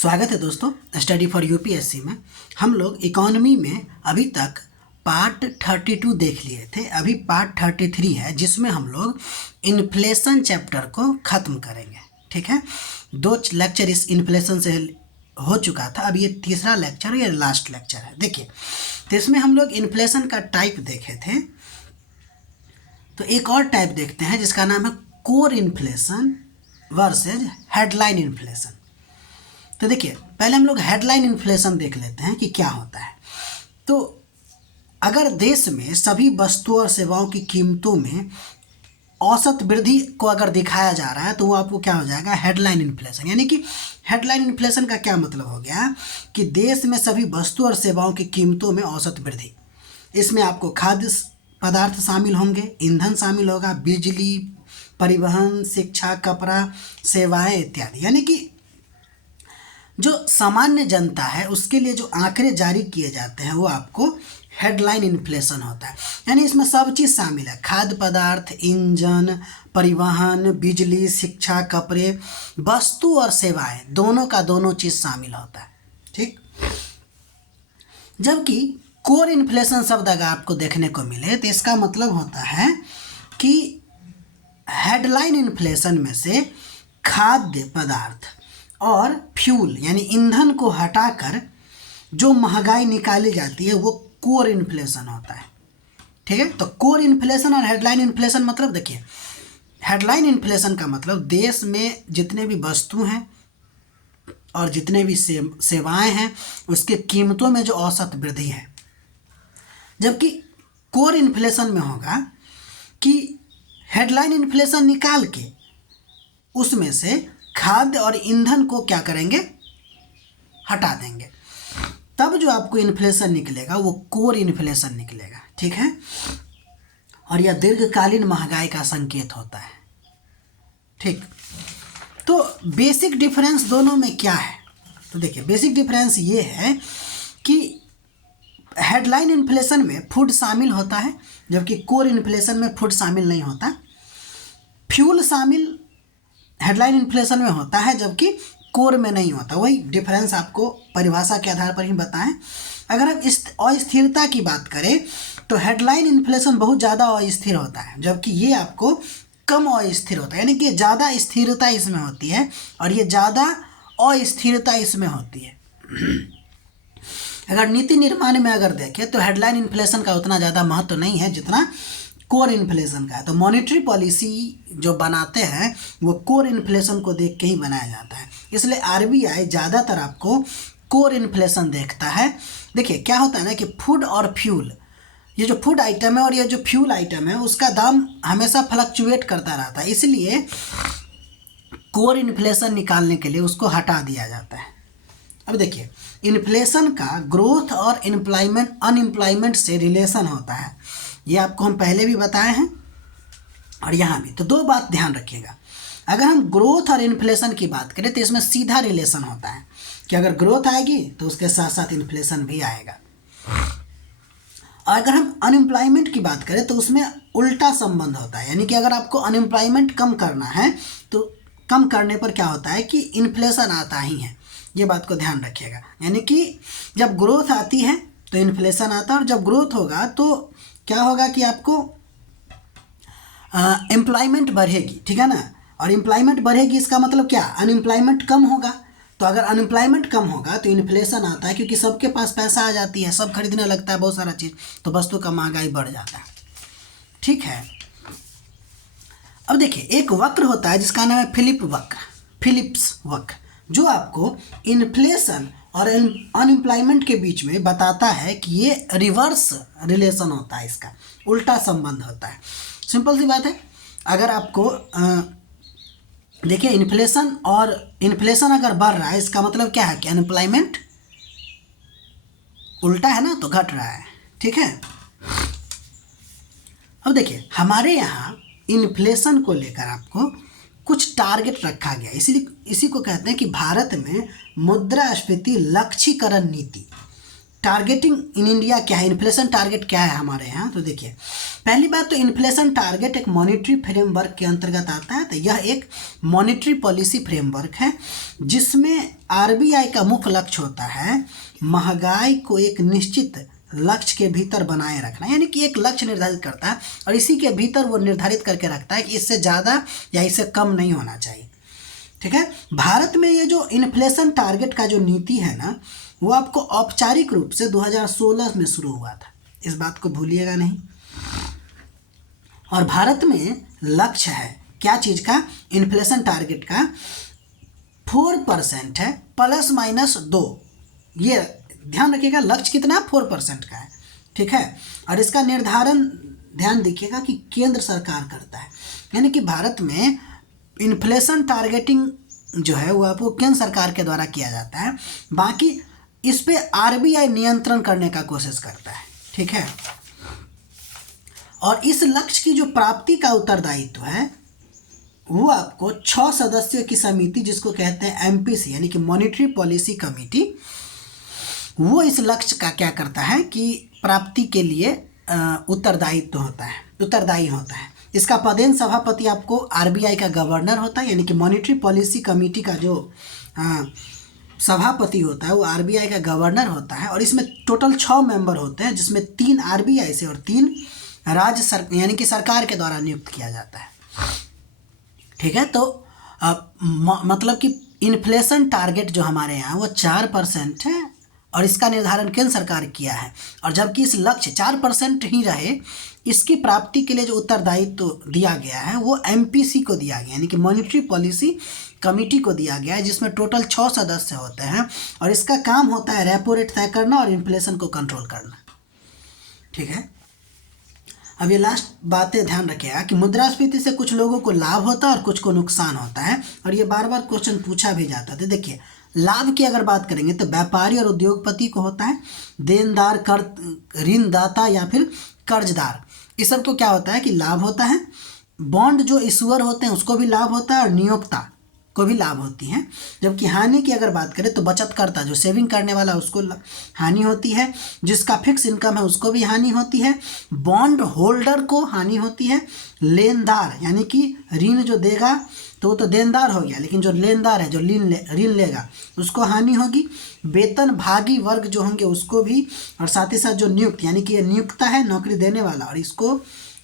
स्वागत है दोस्तों स्टडी फॉर यूपीएससी में। हम लोग इकोनॉमी में अभी तक पार्ट 32 देख लिए थे। अभी पार्ट 33 है जिसमें हम लोग इन्फ्लेशन चैप्टर को ख़त्म करेंगे। ठीक है, 2 लेक्चर इस इन्फ्लेशन से हो चुका था, अब ये तीसरा लेक्चर, ये लास्ट लेक्चर है। देखिए, तो इसमें हम लोग इन्फ्लेशन का टाइप देखे थे, तो एक और टाइप देखते हैं जिसका नाम है core inflation versus headline inflation. तो देखिए, पहले हम लोग हेडलाइन इन्फ्लेशन देख लेते हैं कि क्या होता है। तो अगर देश में सभी वस्तुओं और सेवाओं की कीमतों में औसत वृद्धि को अगर दिखाया जा रहा है तो वो आपको क्या हो जाएगा, हेडलाइन इन्फ्लेशन। यानी कि हेडलाइन इन्फ्लेशन का क्या मतलब हो गया कि देश में सभी वस्तुओं और सेवाओं की कीमतों में औसत वृद्धि। इसमें आपको खाद्य पदार्थ शामिल होंगे, ईंधन शामिल होगा, बिजली, परिवहन, शिक्षा, कपड़ा, सेवाएं इत्यादि। यानी कि जो सामान्य जनता है उसके लिए जो आंकड़े जारी किए जाते हैं वो आपको हेडलाइन इन्फ्लेशन होता है। यानी इसमें सब चीज़ शामिल है, खाद्य पदार्थ, ईंधन, परिवहन, बिजली, शिक्षा, कपड़े, वस्तु और सेवाएं, दोनों का दोनों चीज़ शामिल होता है। ठीक, जबकि कोर इन्फ्लेशन शब्द अगर आपको देखने को मिले तो इसका मतलब होता है कि हेडलाइन इन्फ्लेशन में से खाद्य पदार्थ और फ्यूल यानी ईंधन को हटाकर जो महंगाई निकाली जाती है वो कोर इन्फ्लेशन होता है। ठीक है, तो कोर इन्फ्लेशन और हेडलाइन इन्फ्लेशन मतलब, देखिए, हेडलाइन इन्फ्लेशन का मतलब देश में जितने भी वस्तु हैं और जितने भी सेवाएं हैं उसके कीमतों में जो औसत वृद्धि है। जबकि कोर इन्फ्लेशन में होगा कि हेडलाइन इन्फ्लेशन निकाल के उसमें से खाद्य और ईंधन को क्या करेंगे, हटा देंगे, तब जो आपको इन्फ्लेशन निकलेगा वो कोर इन्फ्लेशन निकलेगा। ठीक है, और यह दीर्घकालीन महंगाई का संकेत होता है। ठीक, तो बेसिक डिफरेंस दोनों में क्या है? तो देखिए, बेसिक डिफरेंस ये है कि हेडलाइन इन्फ्लेशन में फूड शामिल होता है जबकि कोर इन्फ्लेशन में फूड शामिल नहीं होता। फ्यूल शामिल हेडलाइन इन्फ्लेशन में होता है जबकि कोर में नहीं होता। वही डिफरेंस आपको परिभाषा के आधार पर ही बताएं। अगर हम इस अस्थिरता की बात करें तो हेडलाइन इन्फ्लेशन बहुत ज़्यादा अस्थिर होता है जबकि ये आपको कम अस्थिर होता है। यानी कि ज़्यादा स्थिरता इसमें होती है और ये ज़्यादा अस्थिरता इसमें होती है। अगर नीति निर्माण में अगर देखें तो हेडलाइन इन्फ्लेशन का उतना ज़्यादा महत्व नहीं है जितना कोर इन्फ्लेशन का है। तो मॉनेटरी पॉलिसी जो बनाते हैं वो कोर इन्फ्लेशन को देख के ही बनाया जाता है, इसलिए आरबीआई ज़्यादातर आपको कोर इन्फ्लेशन देखता है। देखिए, क्या होता है ना कि फूड और फ्यूल, ये जो फूड आइटम है और ये जो फ्यूल आइटम है उसका दाम हमेशा फ्लक्चुएट करता रहता है, इसलिए कोर इन्फ्लेशन निकालने के लिए उसको हटा दिया जाता है। अब देखिए, इन्फ्लेशन का ग्रोथ और अनएम्प्लॉयमेंट से रिलेशन होता है, ये आपको हम पहले भी बताए हैं और यहाँ भी। तो 2 बात ध्यान रखिएगा, अगर हम ग्रोथ और इन्फ्लेशन की बात करें तो इसमें सीधा रिलेशन होता है कि अगर ग्रोथ आएगी तो उसके साथ साथ इन्फ्लेशन भी आएगा। और अगर हम अनएम्प्लॉयमेंट की बात करें तो उसमें उल्टा संबंध होता है। यानी कि अगर आपको अनएम्प्लॉयमेंट कम करना है तो कम करने पर क्या होता है कि इन्फ्लेशन आता ही है, ये बात को ध्यान रखिएगा। यानी कि जब ग्रोथ आती है तो इन्फ्लेशन आता है और जब ग्रोथ होगा तो क्या होगा कि आपको एम्प्लॉयमेंट बढ़ेगी। ठीक है ना, और एम्प्लॉयमेंट बढ़ेगी इसका मतलब क्या, अनएम्प्लॉयमेंट कम होगा। तो अगर अनएम्प्लॉयमेंट कम होगा तो इन्फ्लेशन आता है क्योंकि सबके पास पैसा आ जाती है, सब खरीदने लगता है बहुत सारा चीज़, तो वस्तु का महंगाई बढ़ जाता है। ठीक है, अब देखिए, एक वक्र होता है जिसका नाम है फिलिप्स वक्र, जो आपको इन्फ्लेशन और अनएम्प्लॉयमेंट के बीच में बताता है कि ये रिवर्स रिलेशन होता है, इसका उल्टा संबंध होता है। सिंपल सी बात है, अगर आपको देखिए, इन्फ्लेशन अगर बढ़ रहा है इसका मतलब क्या है कि अनएम्प्लॉयमेंट उल्टा है ना, तो घट रहा है। ठीक है, अब देखिए, हमारे यहाँ इन्फ्लेशन को लेकर आपको कुछ टारगेट रखा गया, इसी को कहते हैं कि भारत में मुद्रास्फीति लक्ष्यीकरण नीति। टारगेटिंग इन इंडिया क्या है, इन्फ्लेशन टारगेट क्या है हमारे यहाँ, तो देखिए पहली बात तो इन्फ्लेशन टारगेट एक मॉनेटरी फ्रेमवर्क के अंतर्गत आता है। तो यह एक मॉनेटरी पॉलिसी फ्रेमवर्क है जिसमें आरबीआई का मुख्य लक्ष्य होता है महंगाई को एक निश्चित लक्ष्य के भीतर बनाए रखना, यानी कि एक लक्ष्य निर्धारित करता है और इसी के भीतर वो निर्धारित करके रखता है कि इससे ज़्यादा या इससे कम नहीं होना चाहिए। ठीक है, भारत में ये जो इन्फ्लेशन टारगेट का जो नीति है ना, वो आपको औपचारिक रूप से 2016 में शुरू हुआ था, इस बात को भूलिएगा नहीं। और भारत में लक्ष्य है क्या चीज़ का, इन्फ्लेशन टारगेट का 4% है ±2, ये ध्यान रखिएगा, लक्ष्य कितना 4% का है। ठीक है, और इसका निर्धारण ध्यान देखिएगा कि केंद्र सरकार करता है, यानी कि भारत में इन्फ्लेशन टारगेटिंग जो है वो आपको केंद्र सरकार के द्वारा किया जाता है, बाकी इस पे आरबीआई नियंत्रण करने का कोशिश करता है। ठीक है, और इस लक्ष्य की जो प्राप्ति का उत्तरदायित्व है वो आपको 6 सदस्यों की समिति जिसको कहते हैं एमपीसी यानी कि मॉनेटरी पॉलिसी कमेटी, वो इस लक्ष्य का क्या करता है कि प्राप्ति के लिए उत्तरदायी होता है। इसका पदेन सभापति आपको आरबीआई का गवर्नर होता है, यानी कि मॉनेटरी पॉलिसी कमेटी का जो सभापति होता है वो आरबीआई का गवर्नर होता है। और इसमें टोटल 6 मेंबर होते हैं जिसमें 3 आरबीआई से और 3 राज्य यानी कि सरकार के द्वारा नियुक्त किया जाता है। ठीक है, तो मतलब कि इन्फ्लेशन टारगेट जो हमारे यहाँ वो 4% है और इसका निर्धारण केंद्र सरकार किया है, और जबकि इस लक्ष्य 4% ही रहे, इसकी प्राप्ति के लिए जो उत्तरदायित्व दिया गया है वो एमपीसी को दिया गया, यानी कि मॉनेटरी पॉलिसी कमेटी को दिया गया है, जिसमें टोटल 6 सदस्य होते हैं और इसका काम होता है रेपो रेट तय करना और इन्फ्लेशन को कंट्रोल करना। ठीक है, अब ये लास्ट बातें ध्यान रखिएगा कि मुद्रास्फीति से कुछ लोगों को लाभ होता है और कुछ को नुकसान होता है, और ये बार बार क्वेश्चन पूछा भी जाता है। देखिए लाभ की अगर बात करेंगे तो व्यापारी और उद्योगपति को होता है, देनदार, कर ऋणदाता या फिर कर्जदार, इस सब को क्या होता है कि लाभ होता है। बॉन्ड जो इशूअर होते हैं उसको भी लाभ होता है और नियोक्ता को भी लाभ होती है। जबकि हानि की अगर बात करें तो बचतकर्ता जो सेविंग करने वाला उसको हानि होती है, जिसका फिक्स इनकम है उसको भी हानि होती है, बॉन्ड होल्डर को हानि होती है, लेनदार यानी कि ऋण जो देगा तो वो तो देनदार हो गया, लेकिन जो लेनदार है जो ऋण लेगा उसको हानि होगी, वेतन भागी वर्ग जो होंगे उसको भी, और साथ ही साथ जो नियुक्त यानी कि ये नियुक्ता है नौकरी देने वाला और इसको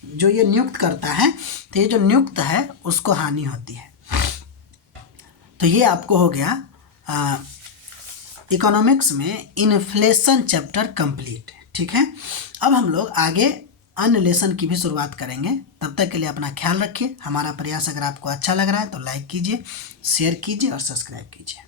जो ये नियुक्त करता है तो ये जो नियुक्त है उसको हानि होती है। तो ये आपको हो गया इकोनॉमिक्स में इन्फ्लेशन चैप्टर कंप्लीट। ठीक है, अब हम लोग आगे अन्य लेसन की भी शुरुआत करेंगे। तब तक के लिए अपना ख्याल रखिए। हमारा प्रयास अगर आपको अच्छा लग रहा है तो लाइक कीजिए, शेयर कीजिए और सब्सक्राइब कीजिए।